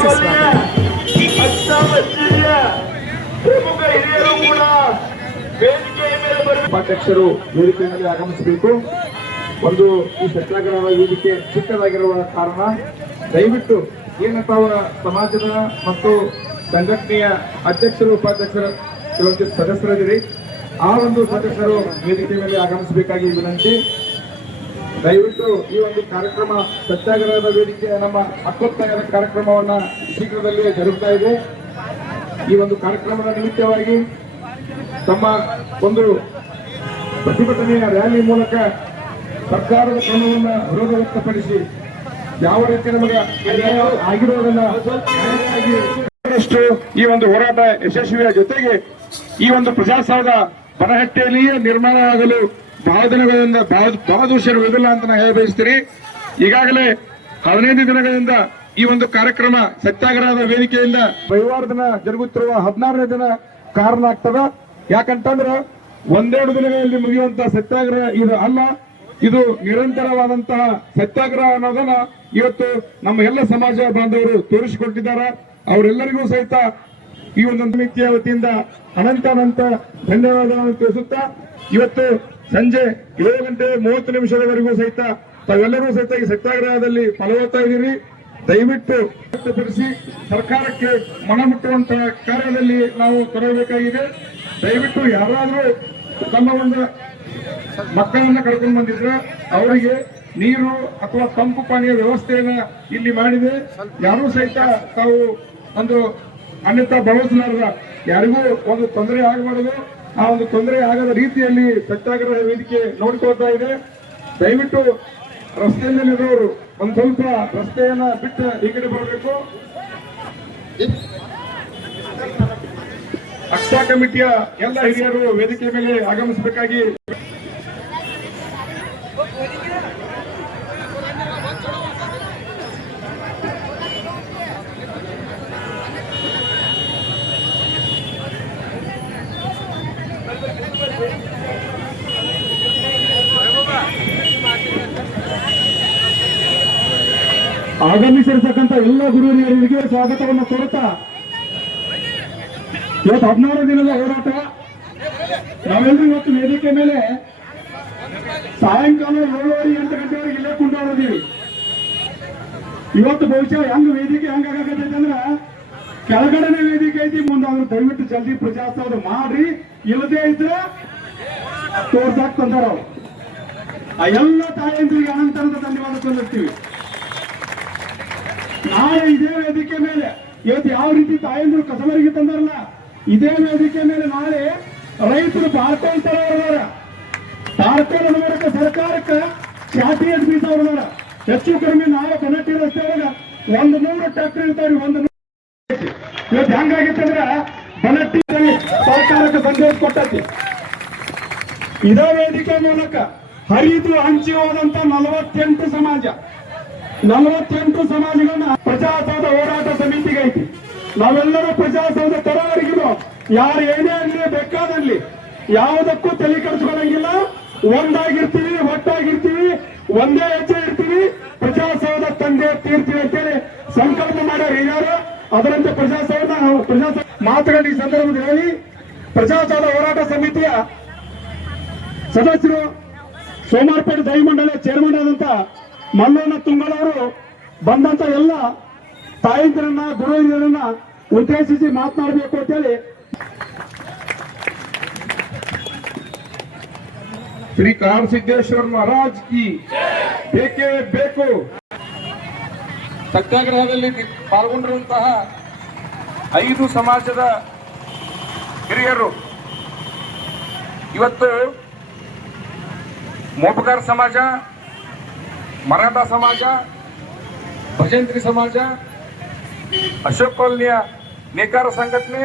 ಸುಸ್ವಾಗತ. ಉಪಾಧ್ಯಕ್ಷರು ವೇದಿಕೆ ಮೇಲೆ ಆಗಮಿಸಬೇಕು. ಒಂದು ಈ ಸತ್ಯಾಗ್ರಹ ವೇದಿಕೆ ಚಿಕ್ಕದಾಗಿರುವ ಕಾರಣ ದಯವಿಟ್ಟು ಏನಪ್ಪ ಅವರ ಸಮಾಜದ ಮತ್ತು ಸಂಘಟನೆಯ ಅಧ್ಯಕ್ಷರು ಉಪಾಧ್ಯಕ್ಷರು ಕೆಲವೊಂದು ಸದಸ್ಯರಿದ್ದೀರಿ, ಆ ಒಂದು ಸದಸ್ಯರು ವೇದಿಕೆ ಮೇಲೆ ಆಗಮಿಸಬೇಕಾಗಿ ವಿನಂತಿ. ದಯವಿಟ್ಟು ಈ ಒಂದು ಕಾರ್ಯಕ್ರಮ ಸತ್ಯಾಗ್ರಹದ ವೇದಿಕೆ ನಮ್ಮ ಹಕ್ಕೊತ್ತಾಯದ ಕಾರ್ಯಕ್ರಮವನ್ನ ಶೀಘ್ರದಲ್ಲೇ ಜರುಗ್ತಾ ಇದೆ. ಈ ಒಂದು ಕಾರ್ಯಕ್ರಮದ ನಿಮಿತ್ತವಾಗಿ ತಮ್ಮ ಒಂದು ಪ್ರತಿಭಟನೆಯ ರ್ಯಾಲಿ ಮೂಲಕ ಸರ್ಕಾರದ ಕ್ರಮವನ್ನು ವಿರೋಧ ವ್ಯಕ್ತಪಡಿಸಿ ಯಾವ ರೀತಿ ನಮಗೆ ಆಗಿರುವುದನ್ನ ಈ ಒಂದು ಹೋರಾಟ ಯಶಸ್ವಿಯ ಜೊತೆಗೆ ಈ ಒಂದು ಪ್ರಜಾಸೌಧ ಬನಹಟ್ಟಿಯಲ್ಲಿಯೇ ನಿರ್ಮಾಣ ಆಗಲು ಬಹಳ ದಿನಗಳಿಂದ ಬಹಳ ದೋಷವಿಲ್ಲ ಅಂತ ನಾನು ಹೇಳ ಬಯಸ್ತೀನಿ. ಈಗಾಗಲೇ 15 ದಿನಗಳಿಂದ ಈ ಒಂದು ಕಾರ್ಯಕ್ರಮ ಸತ್ಯಾಗ್ರಹದ ವೇದಿಕೆಯಿಂದ ರವಿವಾರ ದಿನ ಜರುಗುತ್ತಿರುವ 16ನೇ ದಿನ ಕಾರಣ ಆಗ್ತದ. ಯಾಕಂತಂದ್ರೆ ಒಂದೆರಡು ದಿನಗಳಲ್ಲಿ ಮುಗಿಯುವಂತಹ ಸತ್ಯಾಗ್ರಹ ಇದು ಅಲ್ಲ, ಇದು ನಿರಂತರವಾದಂತಹ ಸತ್ಯಾಗ್ರಹ ಅನ್ನೋದನ್ನ ಇವತ್ತು ನಮ್ಮ ಎಲ್ಲ ಸಮಾಜ ಬಾಂಧವರು ತೋರಿಸಿಕೊಟ್ಟಿದ್ದಾರೆ. ಅವರೆಲ್ಲರಿಗೂ ಸಹಿತ ಈ ಒಂದು ಸಮಿತಿಯ ವತಿಯಿಂದ ಅನಂತ ಧನ್ಯವಾದಗಳನ್ನು ತಿಳಿಸುತ್ತಾ ಇವತ್ತು ಸಂಜೆ 7:30 ಸಹಿತ ತಾವೆಲ್ಲರೂ ಸಹಿತ ಈ ಸತ್ಯಾಗ್ರಹದಲ್ಲಿ ಪಾಲ್ಗೊಳ್ತಾ ಇದ್ದೀರಿ. ದಯವಿಟ್ಟು ವ್ಯಕ್ತಪಡಿಸಿ ಸರ್ಕಾರಕ್ಕೆ ಮನಮುಟ್ಟುವಂತಹ ಕಾರ್ಯದಲ್ಲಿ ನಾವು ತೊಡಗಬೇಕಾಗಿದೆ. ದಯವಿಟ್ಟು ಯಾರಾದರೂ ತಮ್ಮ ಒಂದು ಮಕ್ಕಳನ್ನ ಕರ್ಕೊಂಡು ಬಂದಿದ್ರೆ ಅವರಿಗೆ ನೀರು ಅಥವಾ ತಂಪು ಪಾನೀಯ ವ್ಯವಸ್ಥೆಯನ್ನ ಇಲ್ಲಿ ಮಾಡಿದೆ. ಯಾರೂ ಸಹಿತ ತಾವು ಒಂದು ಅನ್ಯತಾ ಭಾವಿಸಲಾರದ, ಯಾರಿಗೂ ಒಂದು ತೊಂದರೆ ಆಗಬಾರದು. ಆ ಒಂದು ತೊಂದರೆ ಆಗದ ರೀತಿಯಲ್ಲಿ ಸತ್ಯಾಗ್ರಹ ವೇದಿಕೆ ನೋಡಿಕೊಳ್ತಾ ಇದೆ. ದಯವಿಟ್ಟು ರಸ್ತೆಯಲ್ಲಿರೋರು ಒಂದು ಸ್ವಲ್ಪ ರಸ್ತೆಯನ್ನ ಬಿಟ್ಟು ಈ ಕಡೆ ಬರಬೇಕು. ಅಕ್ಷಾ ಕಮಿಟಿಯ ಎಲ್ಲ ಹಿರಿಯರು ವೇದಿಕೆ ಮೇಲೆ ಆಗಮಿಸಬೇಕಾಗಿ ಆಗಮಿಸಿರ್ತಕ್ಕಂಥ ಎಲ್ಲ ಗುರು ಹಿರಿಯರಿಗೆ ಸ್ವಾಗತವನ್ನು ಕೋರುತ್ತಾ ಇವತ್ತು 16 ದಿನದ ಹೋರಾಟ ನಾವೆಲ್ಲರೂ ಇವತ್ತು ವೇದಿಕೆ ಮೇಲೆ ಸಾಯಂಕಾಲ 7:30-8 ಗಂಟೆವರೆಗೆ ಇಲ್ಲೇ ಕೊಂಡೋದಿವಿ. ಇವತ್ತು ಬಹುಶಃ ಹೆಂಗ್ ವೇದಿಕೆ ಹೆಂಗಾಗತ್ತೈತೆ ಅಂದ್ರೆ ಕೆಳಗಡೆನೆ ವೇದಿಕೆ ಐತಿ, ಮುಂದಾದ್ರೂ ದಯವಿಟ್ಟು ಜಲ್ದಿ ಪ್ರಜಾಸೌಧ ಮಾಡ್ರಿ, ಇಲ್ಲದೇ ಇದ್ರೆ ತೋರ್ಸಾಕ್ ತಂದಾರ. ಆ ಎಲ್ಲ ತಾಯಂದ್ರಿಗೆ ಅನಂತರದ ಧನ್ಯವಾದ ಸಲ್ಲಿಸ್ತೀವಿ. ನಾಳೆ ಇದೇ ವೇದಿಕೆ ಮೇಲೆ ಇವತ್ತು ಯಾವ ರೀತಿ ತಾಯಂದ್ರು ಕಸಬರಿಗೆ ತಂದಾರಲ್ಲ, ಇದೇ ವೇದಿಕೆ ಮೇಲೆ ನಾಳೆ ರೈತರು ಬಾರ್ಕೊಂತಾರ ಹೊರದಾರ. ಬಾರ್ಕೋಲ್ ಮೂಲಕ ಸರ್ಕಾರಕ್ಕೆ ಚಾಟಿ ಬೀಸ ಹೊರದಾರ. ಹೆಚ್ಚು ಕಡಿಮೆ ನಾಳೆ ಬನಟ್ಟಿ ರಸ್ತೆ ಒಳಗ 100 ಟ್ರ್ಯಾಕ್ಟರ್ ಇರ್ತಾವ್ರಿ. 100 ಇವತ್ತು ಹೆಂಗಾಗಿತ್ತಂದ್ರ ಬನಟ್ಟಿ ಸರ್ಕಾರಕ್ಕೆ ಬಂದೋದು ಕೊಟ್ಟತಿ. ಇದೇ ವೇದಿಕೆ ಮೂಲಕ ಹರಿದು ಹಂಚಿ ಹೋದಂತ 48 ಸಮಾಜಗಳನ್ನ ಪ್ರಜಾಸೌಧ ಹೋರಾಟ ಸಮಿತಿಗೆ ಐತಿ. ನಾವೆಲ್ಲರೂ ಪ್ರಜಾಸೌಧ ತರೋವರೆಗೂ ಯಾರು ಏನೇ ಆಗಲಿ ಬೇಕಾದಲ್ಲಿ ಯಾವುದಕ್ಕೂ ತಲೆ ಕೆಡಿಸ್ಕೊಳ್ಳಂಗಿಲ್ಲ. ಒಂದಾಗಿರ್ತೀವಿ, ಒಟ್ಟಾಗಿರ್ತೀವಿ, ಒಂದೇ ಹೆಜ್ಜೆ ಇರ್ತೀವಿ, ಪ್ರಜಾಸೌಧ ತಂದೆ ತೀರ್ತೀವಿ ಅಂತೇಳಿ ಸಂಕಲ್ಪ ಮಾಡ್ಯಾರ ಯಾರು. ಅದರಂತೆ ಪ್ರಜಾಸೌಧ ಮಾತುಗಳು ಈ ಸಂದರ್ಭದಲ್ಲಿ ಹೇಳಿ ಪ್ರಜಾಸೌಧ ಹೋರಾಟ ಸಮಿತಿಯ ಸದಸ್ಯರು ಸೋಮಾರಪೇಟೆ ದೈ ಮಂಡಳಿಯ ಚೇರ್ಮನ್ ಆದಂತ ಮಲ್ಲಣ್ಣ ತುಂಗಳವರು ಬಂದಂತ ಎಲ್ಲ ತಾಯಂದಿರನ್ನ ಗುರು ಹಿರಿಯರನ್ನ ಉದ್ದೇಶಿಸಿ ಮಾತನಾಡಬೇಕು ಅಂತೇಳಿ ಶ್ರೀ ಕಾಡಸಿದ್ದೇಶ್ವರ ಮಹಾರಾಜ್ ಕಿ ಬೇಕೇ ಬೇಕು. ಸತ್ಯಾಗ್ರಹದಲ್ಲಿ ಪಾಲ್ಗೊಂಡಿರುವಂತಹ 5 ಸಮಾಜದ ಹಿರಿಯರು ಇವತ್ತು ಮೋಪಗಾರ ಸಮಾಜ, ಮರಾಠ ಸಮಾಜ, ಭಜಂತ್ರಿ ಸಮಾಜ, ಅಶೋಕ್ ಕಾಲನಿಯ ನೇಕಾರ ಸಂಘಟನೆ,